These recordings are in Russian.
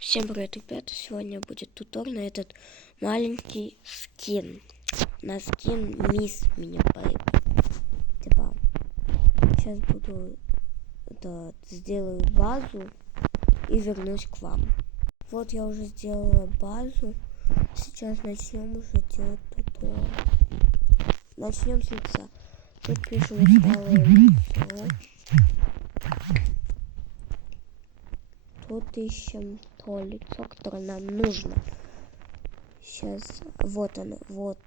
Всем привет, ребята! Сегодня будет туториал на этот маленький скин. На скин Мисс Мини Бэйби. Типа, сейчас буду сделаю базу и вернусь к вам. Вот я уже сделала базу. Сейчас начнем уже делать туториал. Начнем с лица. Тут пишем усталое лицо. Тут ищем то лицо, которое нам нужно. Сейчас, вот оно, вот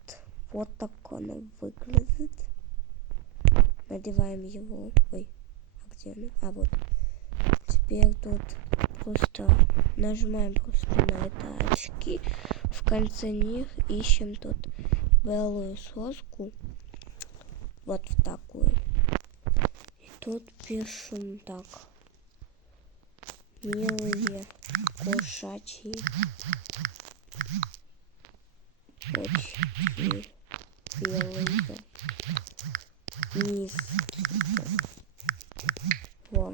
так оно выглядит. Надеваем его. Ой, а где оно? А вот. Теперь тут просто нажимаем просто на это очки. В конце них ищем тут белую соску. Вот в такую. И тут пишем так. Милые кошачьи очки белые низкие. Во.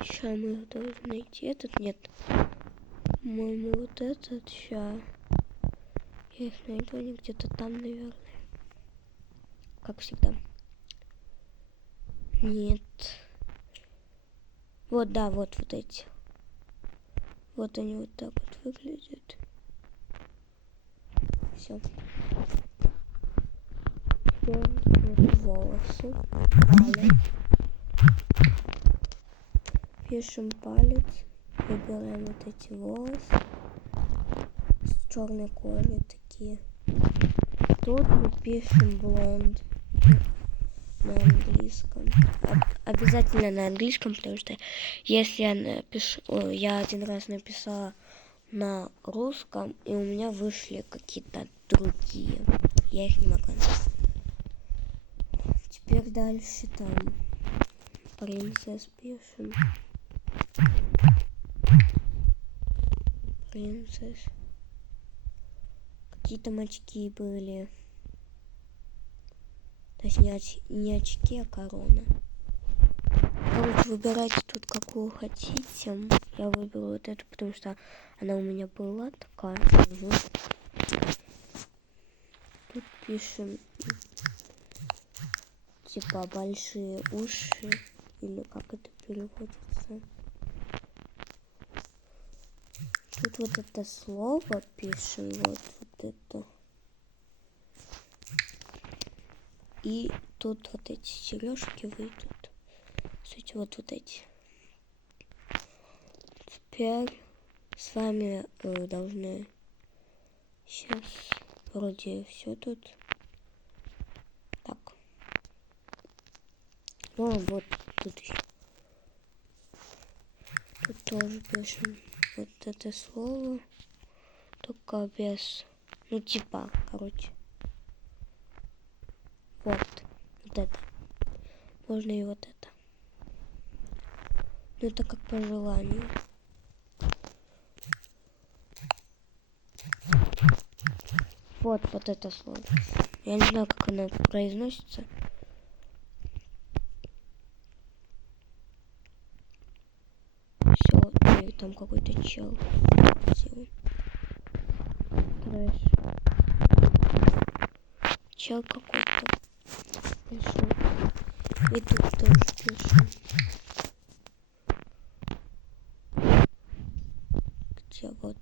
Сейчас мы их должны найти. Этот нет. По-моему, вот этот сейчас. Я их найду, они где-то там, наверное. Как всегда. Нет. Вот, да, вот эти. Вот они вот так вот выглядят. Все. Теперь вот волосы. Палец. Пишем палец. Выбираем вот эти волосы. С черной кожей такие. Тут мы пишем блонд. На английском. Обязательно на английском, потому что если я напишу... я один раз написала на русском, и у меня вышли какие-то другие. Я их не могла найти. Теперь дальше там принцесс пишем. Принцесс. Какие там очки были. Точнее, не очки, а корона. Короче, выбирайте тут какую хотите. Я выберу вот эту, потому что она у меня была такая. Угу. Тут пишем типа большие уши. Или как это переводится. Тут вот это слово пишем. Вот это. И тут вот эти сережки выйдут. Кстати, вот эти. Теперь с вами должны сейчас вроде все тут. Так. Ну вот тут еще. Тут тоже пишем вот это слово. Только без. Ну типа, короче. Вот это. Можно и вот это. Ну это как по желанию. Вот это слово. Я не знаю, как оно произносится. Все, и там какой-то чел. Трэш. Чел какой-то. Пишу. И тут тоже пишу. Где вот?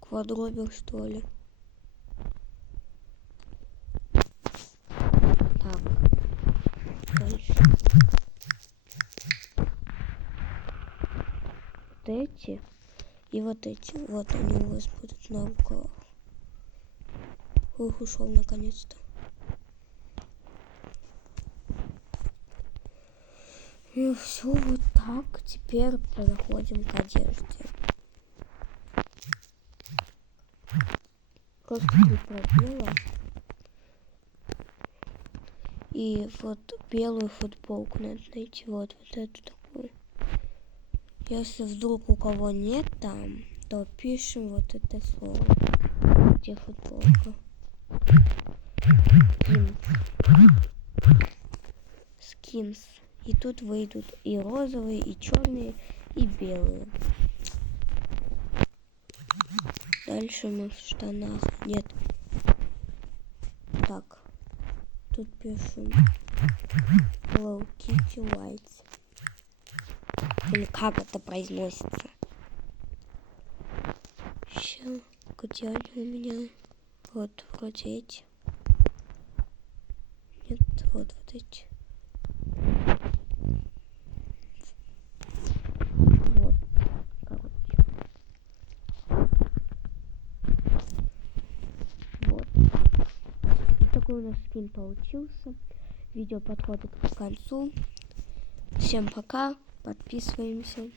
Квадробер, что ли? Так. Дальше. Вот эти. И вот эти. Вот они у вас будут на руках. Ух, ушел наконец-то. И все вот так. Теперь переходим к одежде. Просто 3 пробела. И вот белую футболку надо найти. Вот эту такую. Если вдруг у кого нет там, то пишем вот это слово. Где футболка? Skins. И тут выйдут и розовые, и черные, и белые. Дальше мы в штанах. Нет. Так. Тут пишем Hello Kitty Whites. Или как это произносится? Еще где они у меня? Вот вроде эти. Нет, вот эти. Вот, короче. Вот. Вот такой у нас скин получился. Видео подходит к концу. Всем пока. Подписываемся.